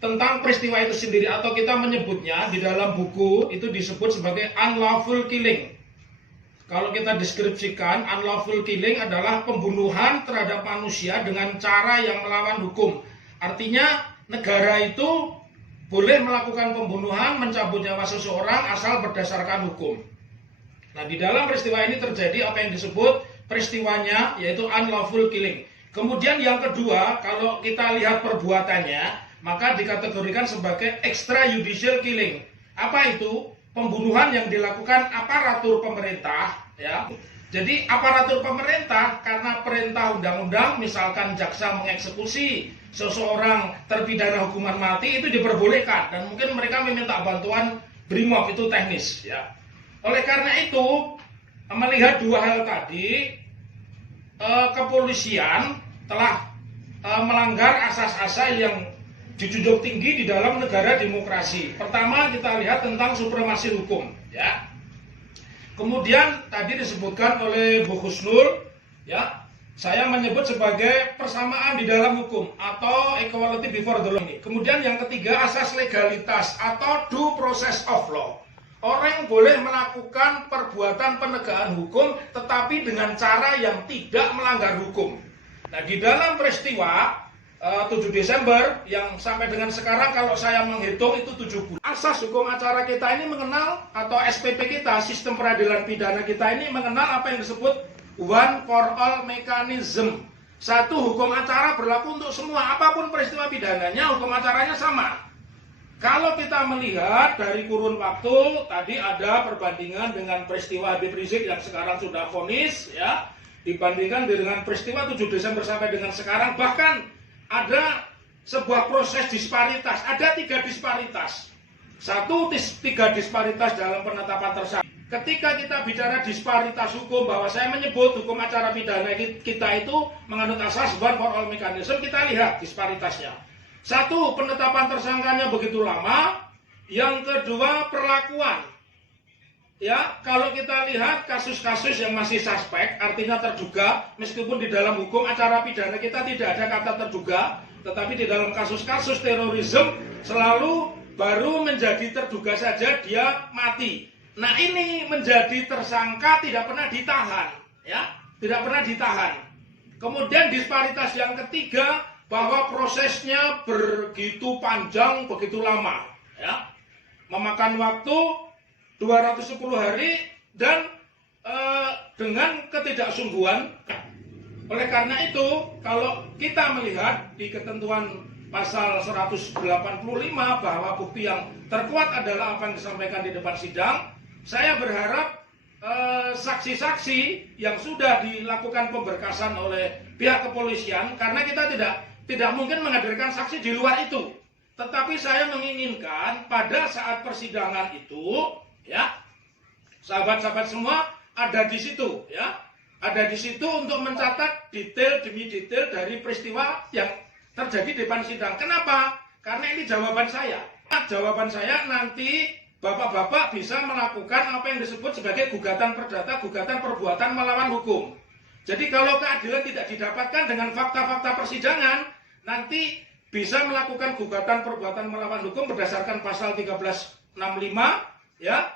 tentang peristiwa itu sendiri, atau kita menyebutnya di dalam buku itu disebut sebagai unlawful killing. Kalau kita deskripsikan, unlawful killing adalah pembunuhan terhadap manusia dengan cara yang melawan hukum. Artinya negara itu boleh melakukan pembunuhan, mencabut nyawa seseorang asal berdasarkan hukum. Nah, di dalam peristiwa ini terjadi apa yang disebut peristiwanya, yaitu unlawful killing. Kemudian yang kedua, kalau kita lihat perbuatannya, maka dikategorikan sebagai extrajudicial killing. Apa itu? Pembunuhan yang dilakukan aparatur pemerintah, ya. Jadi aparatur pemerintah karena perintah undang-undang, misalkan jaksa mengeksekusi seseorang terpidana hukuman mati, itu diperbolehkan, dan mungkin mereka meminta bantuan BRIMOB, itu teknis, ya. Oleh karena itu, melihat dua hal tadi, kepolisian telah melanggar asas-asas yang dijunjung tinggi di dalam negara demokrasi. Pertama, kita lihat tentang supremasi hukum, ya. Kemudian tadi disebutkan oleh Bu Husnul, ya, saya menyebut sebagai persamaan di dalam hukum atau equality before the law. Kemudian yang ketiga, asas legalitas atau due process of law. Orang boleh melakukan perbuatan penegakan hukum tetapi dengan cara yang tidak melanggar hukum. Nah, di dalam peristiwa 7 Desember yang sampai dengan sekarang kalau saya menghitung itu 7 bulan. Asas hukum acara kita ini mengenal, atau SPP kita, sistem peradilan pidana kita ini mengenal apa yang disebut one for all mechanism. Satu hukum acara berlaku untuk semua, apapun peristiwa pidananya, hukum acaranya sama. Kalau kita melihat dari kurun waktu, tadi ada perbandingan dengan peristiwa Habib Rizik yang sekarang sudah vonis, ya, dibandingkan dengan peristiwa 7 Desember sampai dengan sekarang, bahkan ada sebuah proses disparitas, ada 3 disparitas. Tiga disparitas dalam penetapan tersangka. Ketika kita bicara disparitas hukum, bahwa saya menyebut hukum acara pidana kita itu menganut asas one for all mechanism, kita lihat disparitasnya. Satu, penetapan tersangkanya begitu lama. Yang kedua, perlakuan. Ya, kalau kita lihat kasus-kasus yang masih suspek, artinya terduga, meskipun di dalam hukum acara pidana kita tidak ada kata terduga, tetapi di dalam kasus-kasus terorisme selalu baru menjadi terduga saja dia mati. Nah, ini menjadi tersangka tidak pernah ditahan, ya, tidak pernah ditahan. Kemudian disparitas yang ketiga, bahwa prosesnya begitu panjang, begitu lama, ya, memakan waktu 210 hari dan dengan ketidaksungguhan. Oleh karena itu, kalau kita melihat di ketentuan pasal 185 bahwa bukti yang terkuat adalah apa yang disampaikan di depan sidang, saya berharap saksi-saksi yang sudah dilakukan pemberkasan oleh pihak kepolisian, karena kita tidak mungkin menghadirkan saksi di luar itu, tetapi saya menginginkan pada saat persidangan itu, ya, sahabat-sahabat semua ada di situ, ya, ada di situ untuk mencatat detail demi detail dari peristiwa yang terjadi di depan sidang. Kenapa? Karena ini jawaban saya. Jawaban saya nanti bapak-bapak bisa melakukan apa yang disebut sebagai gugatan perdata, gugatan perbuatan melawan hukum. Jadi kalau keadilan tidak didapatkan dengan fakta-fakta persidangan, nanti bisa melakukan gugatan perbuatan melawan hukum berdasarkan pasal 1365, ya,